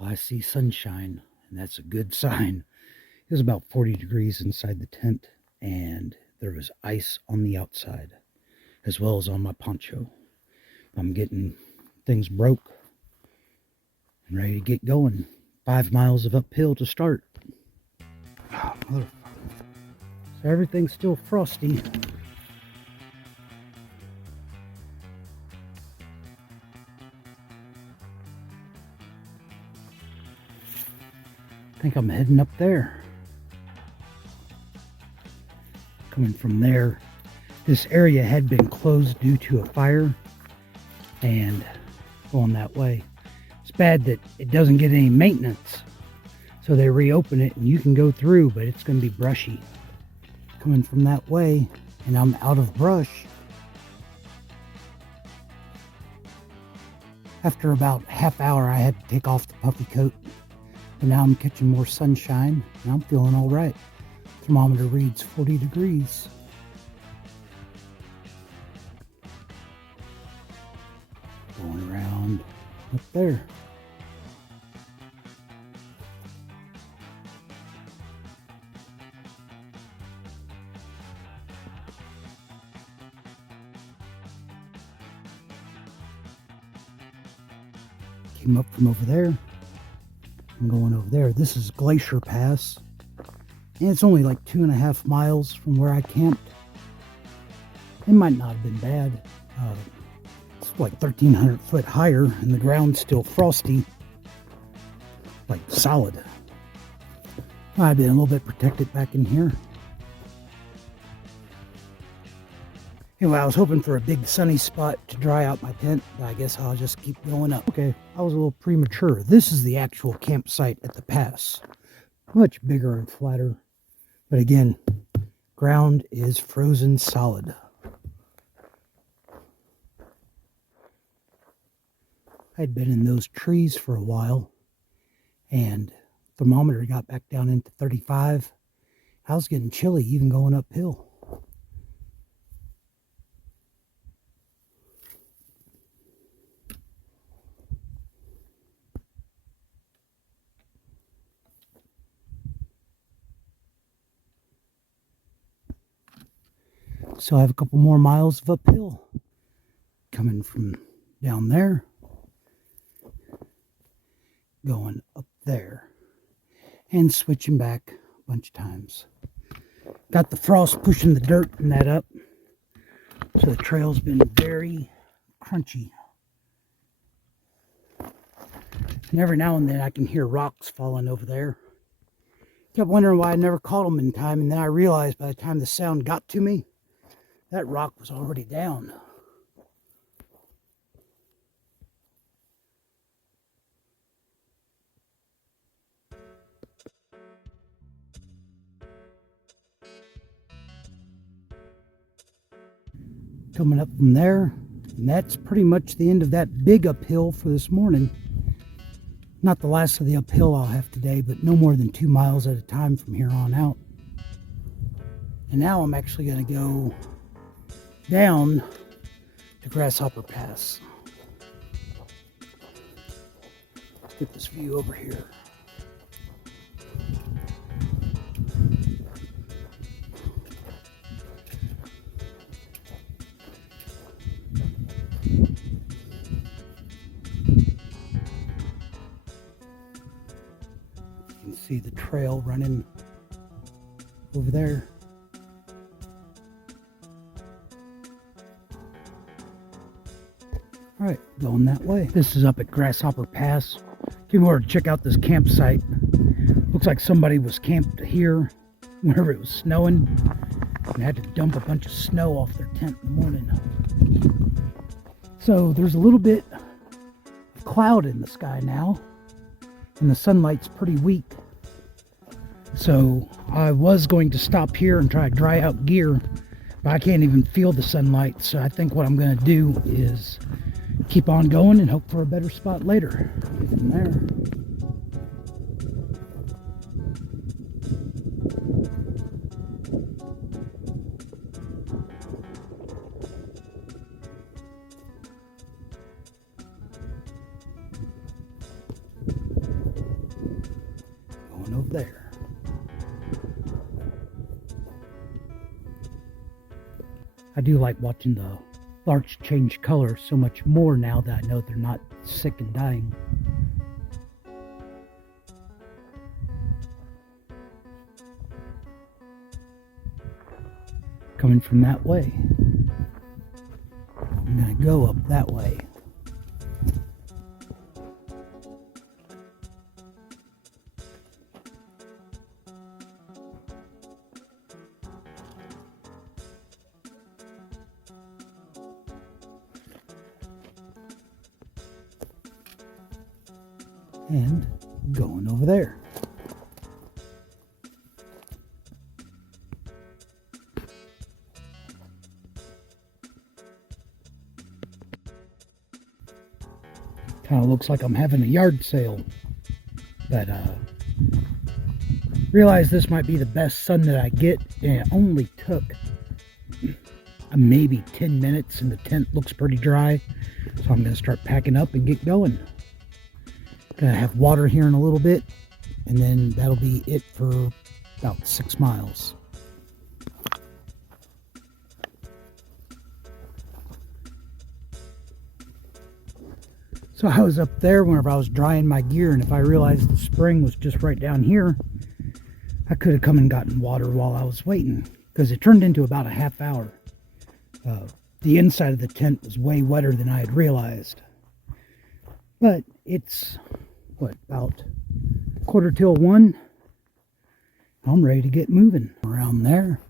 Well, I see sunshine, and that's a good sign. It was about 40 degrees inside the tent, and there was ice on the outside, as well as on my poncho. I'm getting things broke and ready to get going. 5 miles of uphill to start. Oh, so everything's still frosty. I think I'm heading up there. Coming from there, this area had been closed due to a fire, and going that way. It's bad that it doesn't get any maintenance, so they reopen it and you can go through, but it's going to be brushy. Coming from that way, and I'm out of brush. After about half hour, I had to take off the puffy coat, but now I'm catching more sunshine and I'm feeling all right. Thermometer reads 40 degrees. Going around up there. Came up from over there. I'm going over there. This is Glacier Pass, and it's only like 2.5 miles from where I camped. It might not have been bad. It's like 1,300 foot higher, and the ground's still frosty, like solid. I've been a little bit protected back in here. Anyway, I was hoping for a big sunny spot to dry out my tent, but I guess I'll just keep going up. Okay, I was a little premature. This is the actual campsite at the pass. Much bigger and flatter. But again, ground is frozen solid. I'd been in those trees for a while, and thermometer got back down into 35. I was getting chilly even going uphill. So I have a couple more miles of uphill coming from down there, going up there, and switching back a bunch of times. Got the frost pushing the dirt and that up, so the trail's been very crunchy. And every now and then I can hear rocks falling over there. Kept wondering why I never caught them in time, and then I realized by the time the sound got to me, that rock was already down. Coming up from there, and that's pretty much the end of that big uphill for this morning. Not the last of the uphill I'll have today, but no more than 2 miles at a time from here on out. And now I'm actually going to go down to Grasshopper Pass. Get this view over here. You can see the trail running over there. All right, going that way. This is up at Grasshopper Pass. If you want to check out this campsite, looks like somebody was camped here whenever it was snowing and had to dump a bunch of snow off their tent in the morning. So there's a little bit of cloud in the sky now, and the sunlight's pretty weak. So I was going to stop here and try to dry out gear, but I can't even feel the sunlight. So I think what I'm going to do is keep on going and hope for a better spot later. From there. there. I do like watching the larks change color so much more now that I know they're not sick and dying. Coming from that way, I'm going to go up that way. And going over there. Kind of looks like I'm having a yard sale, but realized this might be the best sun that I get, and it only took maybe 10 minutes and the tent looks pretty dry, so I'm going to start packing up and get going. Gonna have water here in a little bit, and then that'll be it for about 6 miles. So I was up there whenever I was drying my gear, and if I realized the spring was just right down here, I could have come and gotten water while I was waiting, because it turned into about a half hour. The inside of the tent was way wetter than I had realized. But it's, what, about 1:45? I'm ready to get moving around there.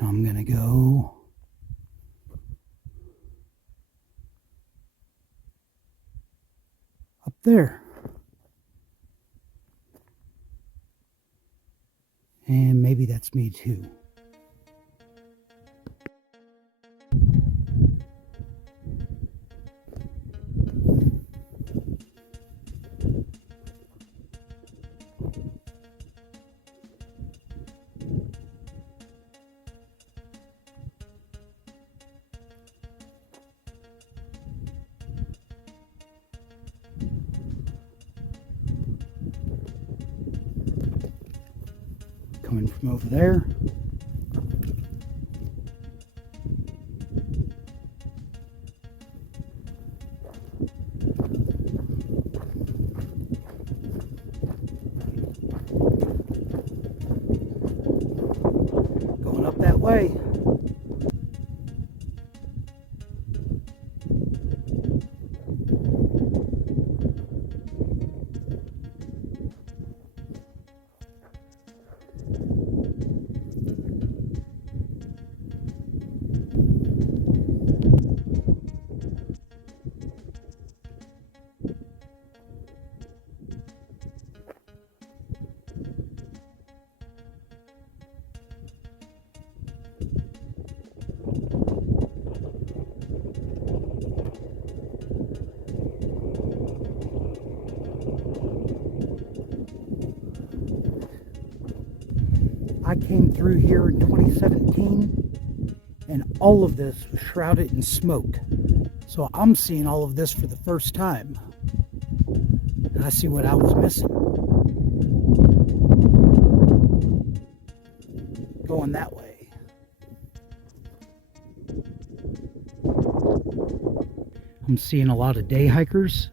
I'm going to go up there. And maybe that's me too. Coming from over there. Going up that way. I came through here in 2017, and all of this was shrouded in smoke. So I'm seeing all of this for the first time. And I see what I was missing. Going that way. I'm seeing a lot of day hikers,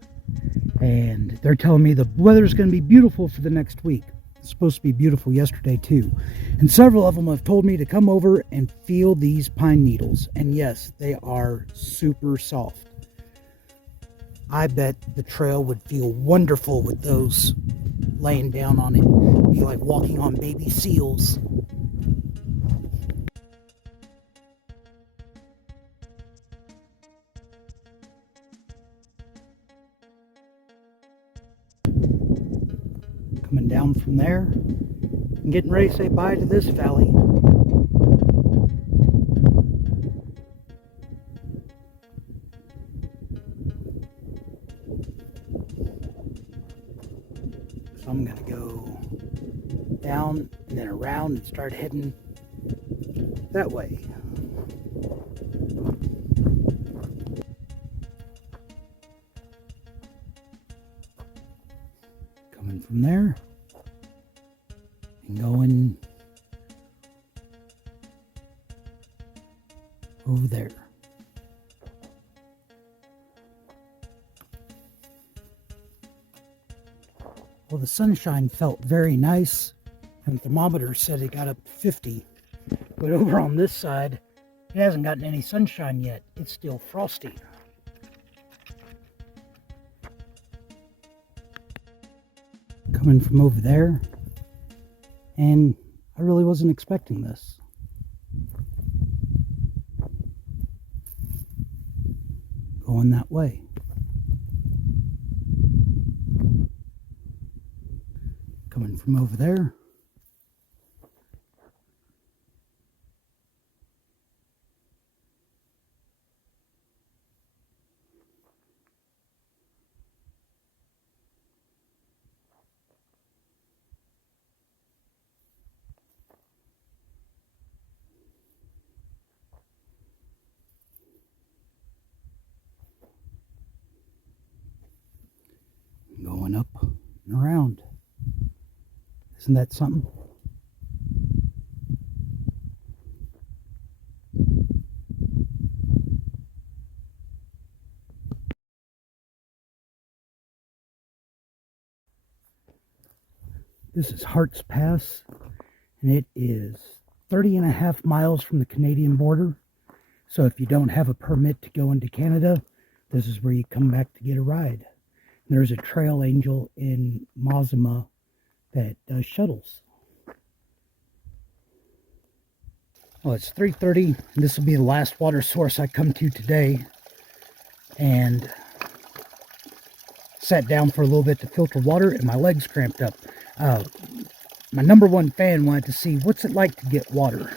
and they're telling me the weather's going to be beautiful for the next week. It's supposed to be beautiful yesterday too. And several of them have told me to come over and feel these pine needles. And yes, they are super soft. I bet the trail would feel wonderful with those laying down on it. It'd be like walking on baby seals. Coming down from there and getting ready to say bye to this valley. So I'm going to go down and then around and start heading that way. Coming from there and going over there. Well, the sunshine felt very nice, and the thermometer said it got up to 50. But over on this side, it hasn't gotten any sunshine yet. It's still frosty. Coming from over there, and I really wasn't expecting this. Going that way. Coming from over there. Going up and around. Isn't that something? This is Harts Pass, and it is 30.5 miles from the Canadian border. So if you don't have a permit to go into Canada, this is where you come back to get a ride. There's a trail angel in Mazama that does shuttles. Well, it's 3:30. This will be the last water source I come to today. And sat down for a little bit to filter water, and my legs cramped up. My number one fan wanted to see what's it like to get water.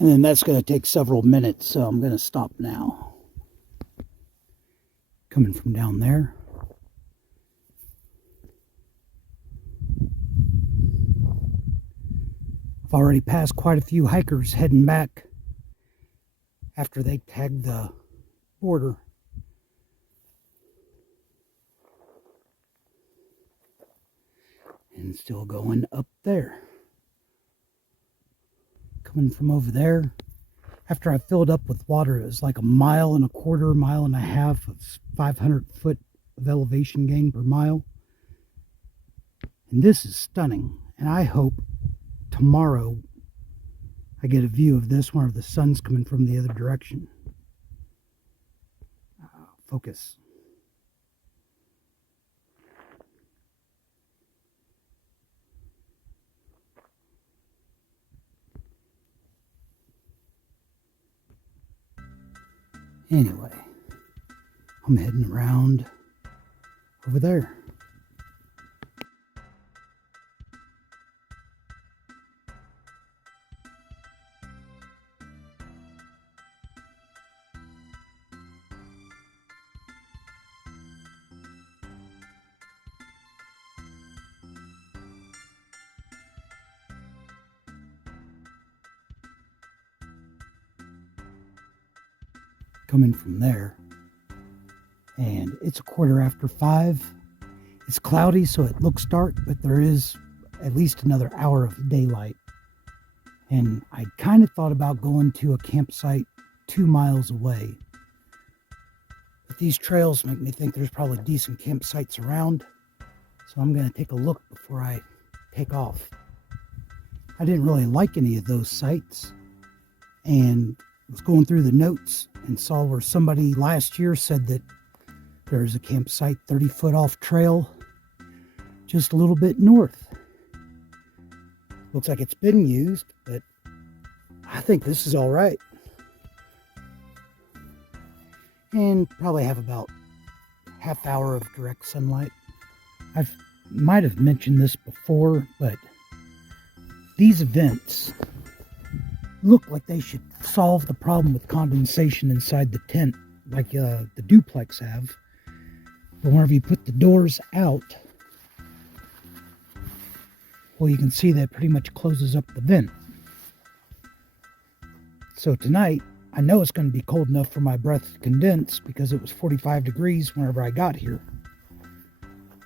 And then that's going to take several minutes, so I'm going to stop now. Coming from down there. I've already passed quite a few hikers heading back after they tagged the border. And still going up there. Coming from over there. After I filled up with water, it was like 1.25 miles, mile and a half of 500 foot of elevation gain per mile. And this is stunning. And I hope tomorrow I get a view of this where the sun's coming from the other direction. Focus. Anyway, I'm heading around over there. Coming from there, and it's 5:15. It's cloudy, so it looks dark, but there is at least another hour of daylight. And I kind of thought about going to a campsite 2 miles away, but these trails make me think there's probably decent campsites around, so I'm going to take a look before I take off. I didn't really like any of those sites, and was going through the notes and saw where somebody last year said that there's a campsite 30 foot off trail just a little bit north. Looks like it's been used, but I think this is all right. And probably have about half hour of direct sunlight. I might have mentioned this before, but these events look like they should solve the problem with condensation inside the tent, like the duplex have. But whenever you put the doors out, well, you can see that pretty much closes up the vent. So tonight, I know it's going to be cold enough for my breath to condense because it was 45 degrees whenever I got here.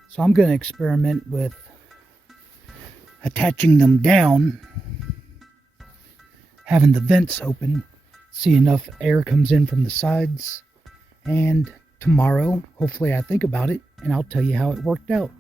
So I'm going to experiment with attaching them down, having the vents open, see enough air comes in from the sides, and tomorrow, hopefully I think about it, and I'll tell you how it worked out.